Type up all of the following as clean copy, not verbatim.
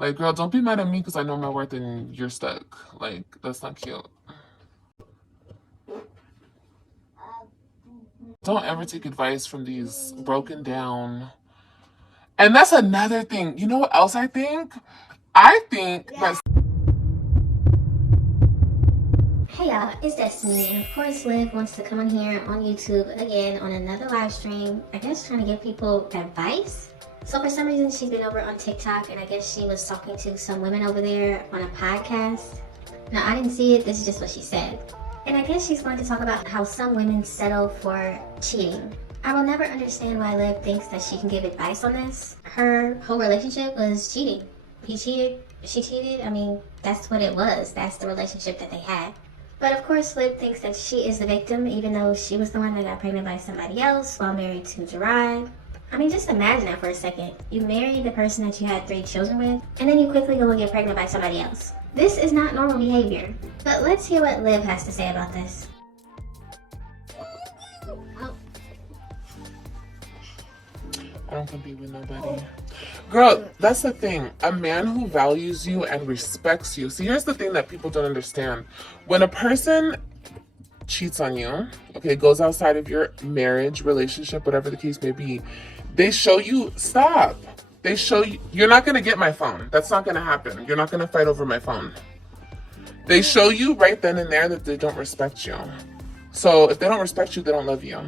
Like, girl, don't be mad at me because I know my worth and you're stuck. Like, that's not cute. Don't ever take advice from these broken down. And that's another thing. You know what else I think? I think that. Hey y'all, it's Destiny, and of course Liv wants to come on here on YouTube again on another live stream, I guess trying to give people advice. So for some reason she's been over on TikTok, and I guess she was talking to some women over there on a podcast. Now I didn't see it, this is just what she said. And I guess she's going to talk about how some women settle for cheating. I will never understand why Liv thinks that she can give advice on this. Her whole relationship was cheating. He cheated, she cheated, I mean, that's what it was. That's the relationship that they had. But of course, Liv thinks that she is the victim, even though she was the one that got pregnant by somebody else while married to Jerrod. I mean, just imagine that for a second. You marry the person that you had 3 children with, and then you quickly go and get pregnant by somebody else. This is not normal behavior. But let's hear what Liv has to say about this. I don't compete with nobody. Girl, that's the thing. A man who values you and respects you. See, here's the thing that people don't understand. When a person cheats on you, okay, goes outside of your marriage, relationship, whatever the case may be, they show you, stop. They show you, you're not going to get my phone. That's not going to happen. You're not going to fight over my phone. They show you right then and there that they don't respect you. So if they don't respect you, they don't love you.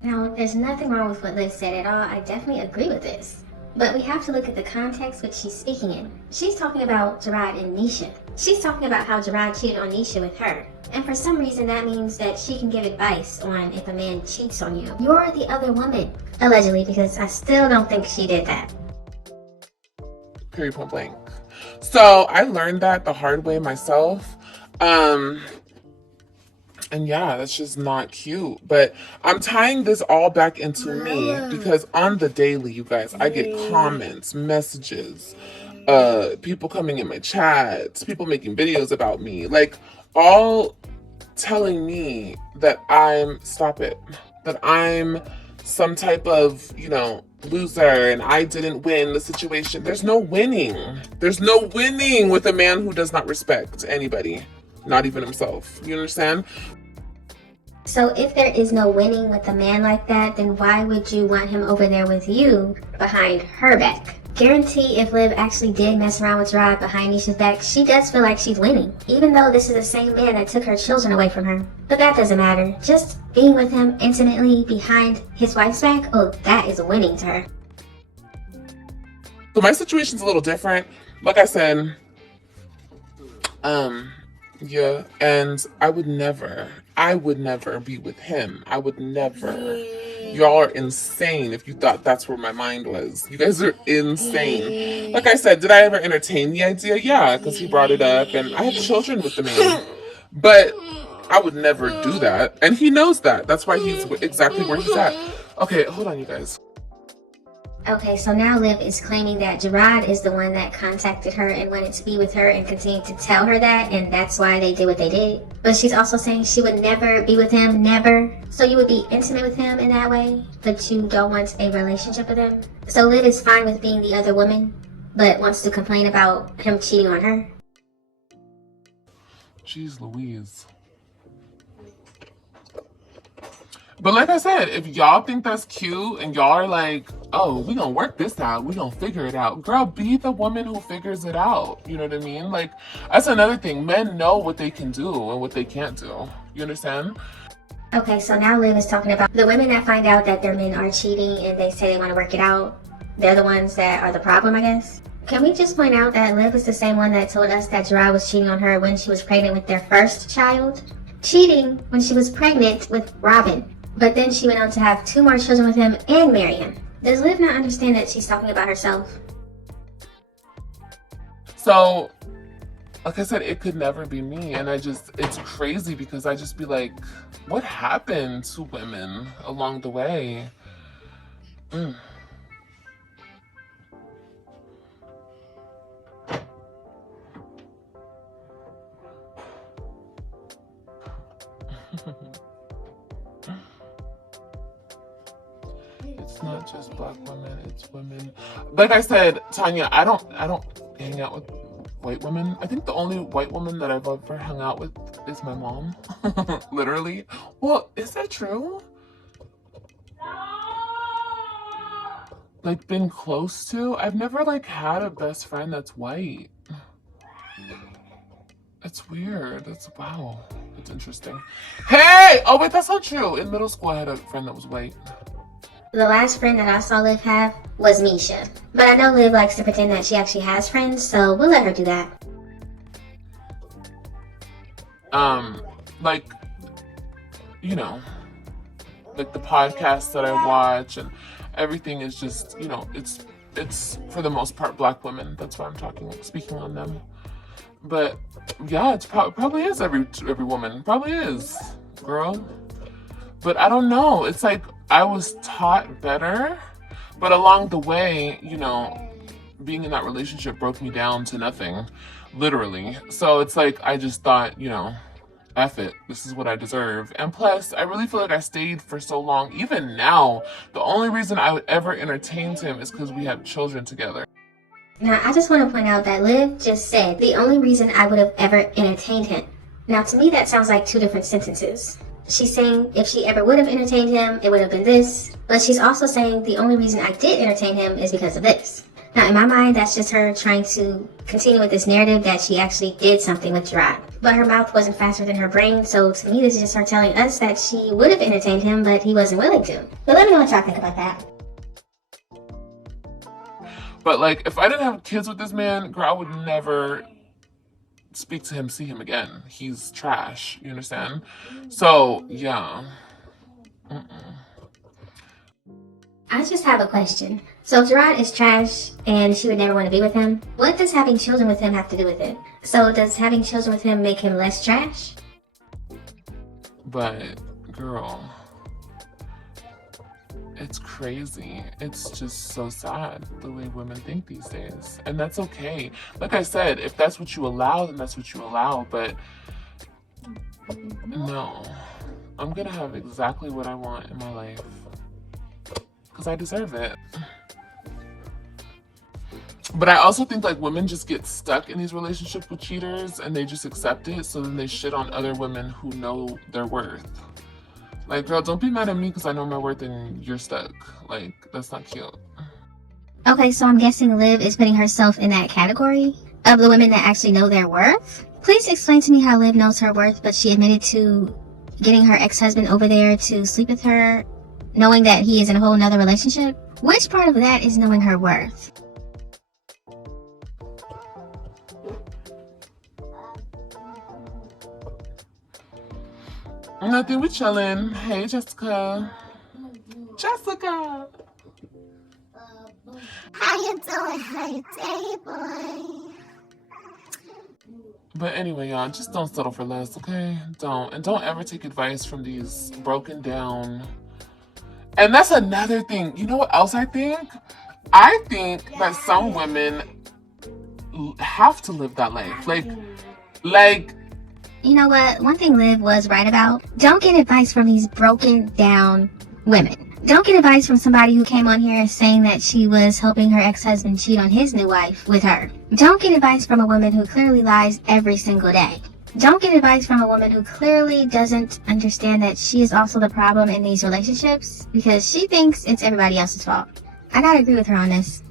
Now, there's nothing wrong with what Liv said at all. I definitely agree with this. But we have to look at the context which she's speaking in. She's talking about Jerrod and Nisha. She's talking about how Jerrod cheated on Nisha with her. And for some reason that means that she can give advice on if a man cheats on you. You're the other woman. Allegedly, because I still don't think she did that. Period, point blank. So I learned that the hard way myself. And yeah, that's just not cute. But I'm tying this all back into me because on the daily, you guys, I get comments, messages, people coming in my chats, people making videos about me, like all telling me that that I'm some type of, loser and I didn't win the situation. There's no winning. There's no winning with a man who does not respect anybody, not even himself. You understand? So if there is no winning with a man like that, then why would you want him over there with you behind her back? Guarantee if Liv actually did mess around with Jerrod behind Nisha's back, she does feel like she's winning, even though this is the same man that took her children away from her. But that doesn't matter. Just being with him intimately behind his wife's back, oh, that is winning to her. So my situation's a little different. Like I said, yeah, and I would never be with him. I would never. Y'all are insane if you thought that's where my mind was. You guys are insane. Like I said, did I ever entertain the idea? Yeah, because he brought it up, and I have children with the man. But I would never do that, and he knows that. That's why he's exactly where he's at. Okay, hold on, you guys. Okay, so now Liv is claiming that Jerrod is the one that contacted her and wanted to be with her and continued to tell her that, and that's why they did what they did. But she's also saying she would never be with him, never. So you would be intimate with him in that way, but you don't want a relationship with him. So Liv is fine with being the other woman, but wants to complain about him cheating on her. Jeez Louise. But like I said, if y'all think that's cute and y'all are like, oh, we gonna work this out, we gonna figure it out. Girl, be the woman who figures it out. You know what I mean? Like, that's another thing. Men know what they can do and what they can't do. You understand? Okay, so now Liv is talking about the women that find out that their men are cheating and they say they want to work it out. They're the ones that are the problem, I guess. Can we just point out that Liv is the same one that told us that Jerrod was cheating on her when she was pregnant with their first child? Cheating when she was pregnant with Robin. But then she went on to have 2 more children with him and marry him. Does Liv not understand that she's talking about herself? So, like I said, it could never be me. And it's crazy because I just be like, what happened to women along the way? It's It's not just black women, it's women. Like I said, Tanya, I don't hang out with white women. I think the only white woman that I've ever hung out with is my mom. Literally. Well, is that true? Like been close to? I've never like had a best friend that's white. That's weird. That's wow. That's interesting. Hey! Oh wait, that's not true. In middle school I had a friend that was white. The last friend that I saw Liv have was Misha. But I know Liv likes to pretend that she actually has friends, so we'll let her do that. Like, you know, like the podcasts that I watch and everything is just, you know, it's for the most part black women. That's why I'm speaking on them. But yeah, it's probably is every woman. Probably is, girl. But I don't know. It's like I was taught better, but along the way, you know, being in that relationship broke me down to nothing, literally. So it's like I just thought, you know, F it. This is what I deserve. And plus, I really feel like I stayed for so long. Even now, the only reason I would ever entertain him is because we have children together. Now, I just want to point out that Liv just said the only reason I would have ever entertained him. Now, to me, that sounds like two different sentences. She's saying if she ever would have entertained him, it would have been this. But she's also saying the only reason I did entertain him is because of this. Now, in my mind, that's just her trying to continue with this narrative that she actually did something with Jerrod. But her mouth wasn't faster than her brain, so to me, this is just her telling us that she would have entertained him, but he wasn't willing to. But let me know what y'all think about that. But like, if I didn't have kids with this man, girl, I would never speak to him, see him again. He's trash, you understand? So, yeah. I just have a question. So if Jerrod is trash and she would never want to be with him, what does having children with him have to do with it? So does having children with him make him less trash? But, girl, it's crazy. It's just so sad the way women think these days. And that's okay. Like I said, if that's what you allow, then that's what you allow. But no, I'm gonna have exactly what I want in my life. Because I deserve it. But I also think like women just get stuck in these relationships with cheaters and they just accept it. So then they shit on other women who know their worth. Like, girl, don't be mad at me because I know my worth and you're stuck. Like, that's not cute. Okay, so I'm guessing Liv is putting herself in that category of the women that actually know their worth. Please explain to me how Liv knows her worth, but she admitted to getting her ex-husband over there to sleep with her, knowing that he is in a whole nother relationship. Which part of that is knowing her worth? Nothing, we chilling. Hey, Jessica. Jessica! How you doing? How you day, boy? But anyway, y'all, just don't settle for less, okay? Don't. And don't ever take advice from these broken down. And that's another thing. You know what else I think? I think that some women have to live that life. Like, you know what? One thing Liv was right about. Don't get advice from these broken down women. Don't get advice from somebody who came on here saying that she was helping her ex-husband cheat on his new wife with her. Don't get advice from a woman who clearly lies every single day. Don't get advice from a woman who clearly doesn't understand that she is also the problem in these relationships because she thinks it's everybody else's fault. I gotta agree with her on this.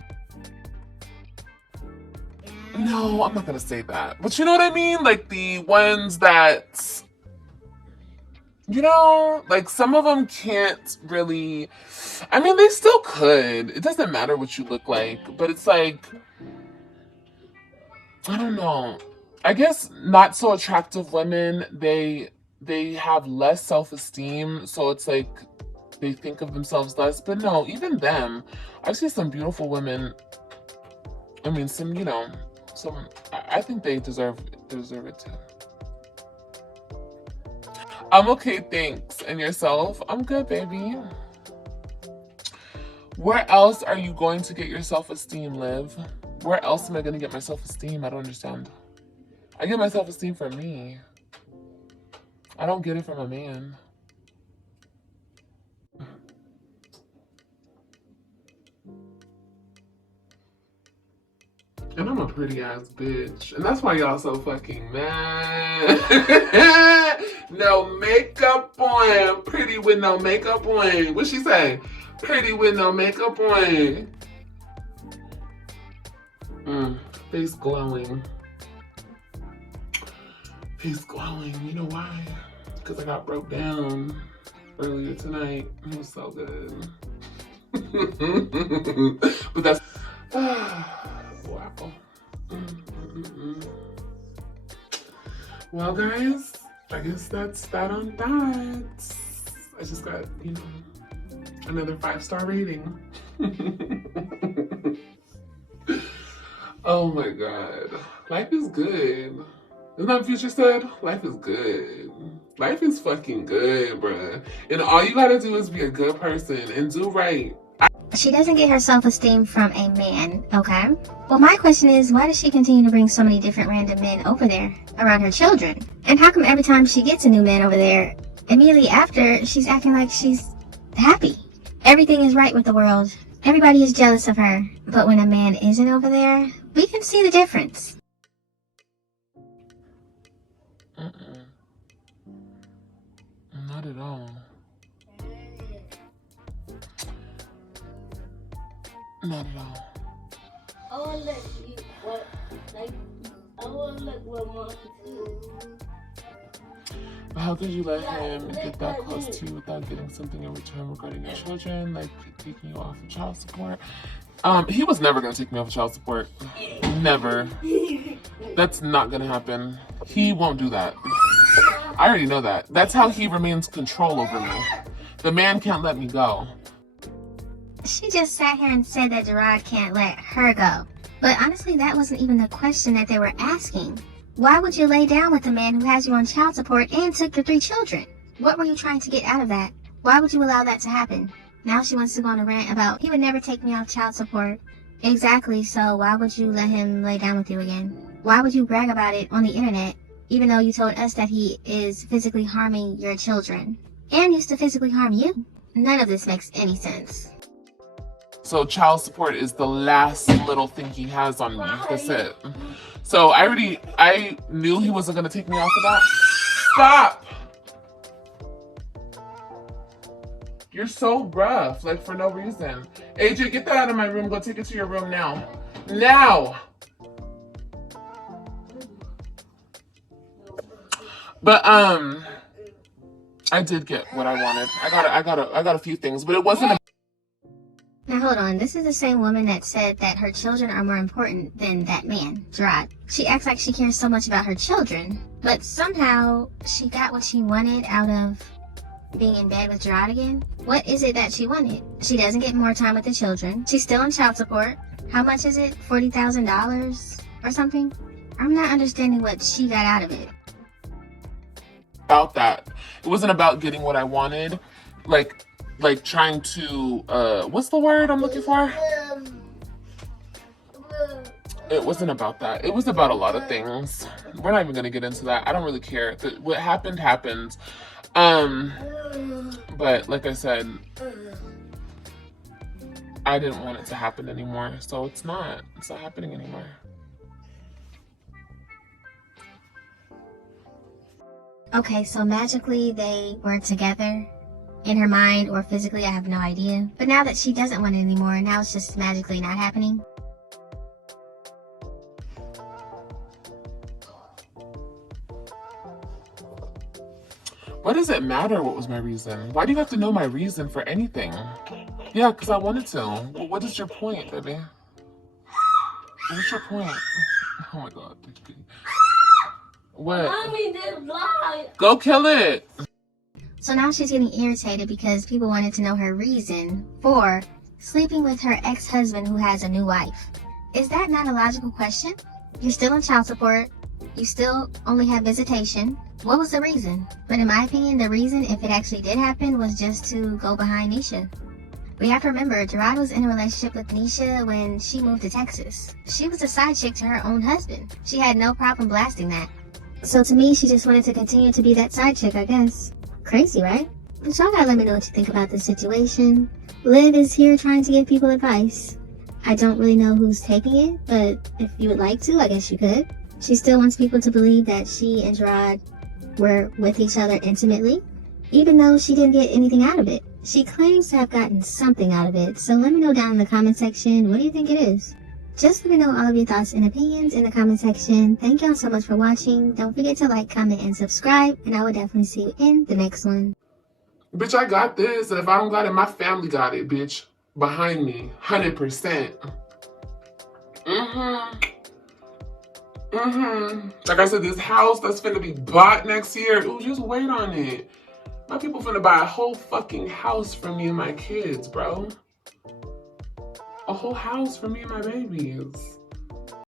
no, I'm not gonna say that. But you know what I mean? Like the ones that, you know, like some of them can't really, I mean, they still could. It doesn't matter what you look like, but it's like, I don't know. I guess not so attractive women, they have less self-esteem, so it's like they think of themselves less. But no, even them, I see some beautiful women. I mean, some, you know, some. I think they deserve it too. I'm okay, thanks. And yourself? I'm good, baby. Where else are you going to get your self-esteem, Liv? Where else am I going to get my self-esteem? I don't understand. I get my self-esteem from me. I don't get it from a man. And I'm a pretty ass bitch. And that's why y'all so fucking mad. No makeup on. Pretty with no makeup on. What'd she say? Pretty with no makeup on. Face glowing. Face glowing. You know why? Because I got broke down earlier tonight. It was so good. But that's... wow. Well, guys, I guess that's that on that. I just got, you know, another 5-star rating. Oh my God. Life is good. Isn't that what Future said? Life is good. Life is fucking good, bruh. And all you gotta do is be a good person and do right. She doesn't get her self-esteem from a man, okay? Well, my question is, why does she continue to bring so many different random men over there around her children? And how come every time she gets a new man over there, immediately after, she's acting like she's happy? Everything is right with the world. Everybody is jealous of her. But when a man isn't over there, we can see the difference. Not at all. Not at all. I want to let you, what, like, I want to let what mom do. But how could you let him get that close to you without getting something in return regarding your children, like taking you off of child support? He was never gonna take me off of child support. Never. That's not gonna happen. He won't do that. I already know that. That's how he remains control over me. The man can't let me go. She just sat here and said that Jerrod can't let her go. But honestly, that wasn't even the question that they were asking. Why would you lay down with a man who has you on child support and took your 3 children? What were you trying to get out of that? Why would you allow that to happen? Now she wants to go on a rant about, he would never take me off child support. Exactly, so why would you let him lay down with you again? Why would you brag about it on the internet, even though you told us that he is physically harming your children and used to physically harm you? None of this makes any sense. So child support is the last little thing he has on me. That's it. So I knew he wasn't gonna take me off of that. Stop! You're so rough, like for no reason. AJ, get that out of my room. Go take it to your room now. Now! But I did get what I wanted. I got a few things, but it wasn't a... Now hold on, this is the same woman that said that her children are more important than that man, Jerrod. She acts like she cares so much about her children, but somehow she got what she wanted out of being in bed with Jerrod again. What is it that she wanted? She doesn't get more time with the children. She's still on child support. How much is it? $40,000 or something? I'm not understanding what she got out of it. About that. It wasn't about getting what I wanted. Like trying to, what's the word I'm looking for? It wasn't about that. It was about a lot of things. We're not even going to get into that. I don't really care. What happened, happened. But like I said, I didn't want it to happen anymore. So it's not happening anymore. Okay, so magically they were together. In her mind or physically, I have no idea. But now that she doesn't want it anymore, now it's just magically not happening. What does it matter what was my reason? Why do you have to know my reason for anything? Yeah, because I wanted to. Well, what is your point, baby? What's your point? Oh my God. What? Mommy, they're blind. Go kill it! So now she's getting irritated because people wanted to know her reason for sleeping with her ex-husband who has a new wife. Is that not a logical question? You're still on child support. You still only have visitation. What was the reason? But in my opinion, the reason, if it actually did happen, was just to go behind Nisha. We have to remember, Jerrod was in a relationship with Nisha when she moved to Texas. She was a side chick to her own husband. She had no problem blasting that. So to me, she just wanted to continue to be that side chick, I guess. Crazy, right? But y'all gotta let me know what you think about this situation. Liv is here trying to give people advice. I don't really know who's taking it, but if you would like to, I guess you could. She still wants people to believe that she and Jerrod were with each other intimately, even though she didn't get anything out of it. She claims to have gotten something out of it, so let me know down in the comment section, what do you think it is? Just let me know all of your thoughts and opinions in the comment section. Thank y'all so much for watching. Don't forget to like, comment, and subscribe, and I will definitely see you in the next one. Bitch, I got this, and if I don't got it, my family got it, bitch. Behind me, 100%. Like I said, this house that's finna be bought next year, ooh, just wait on it. My people finna buy a whole fucking house for me and my kids, bro. A whole house for me and my babies.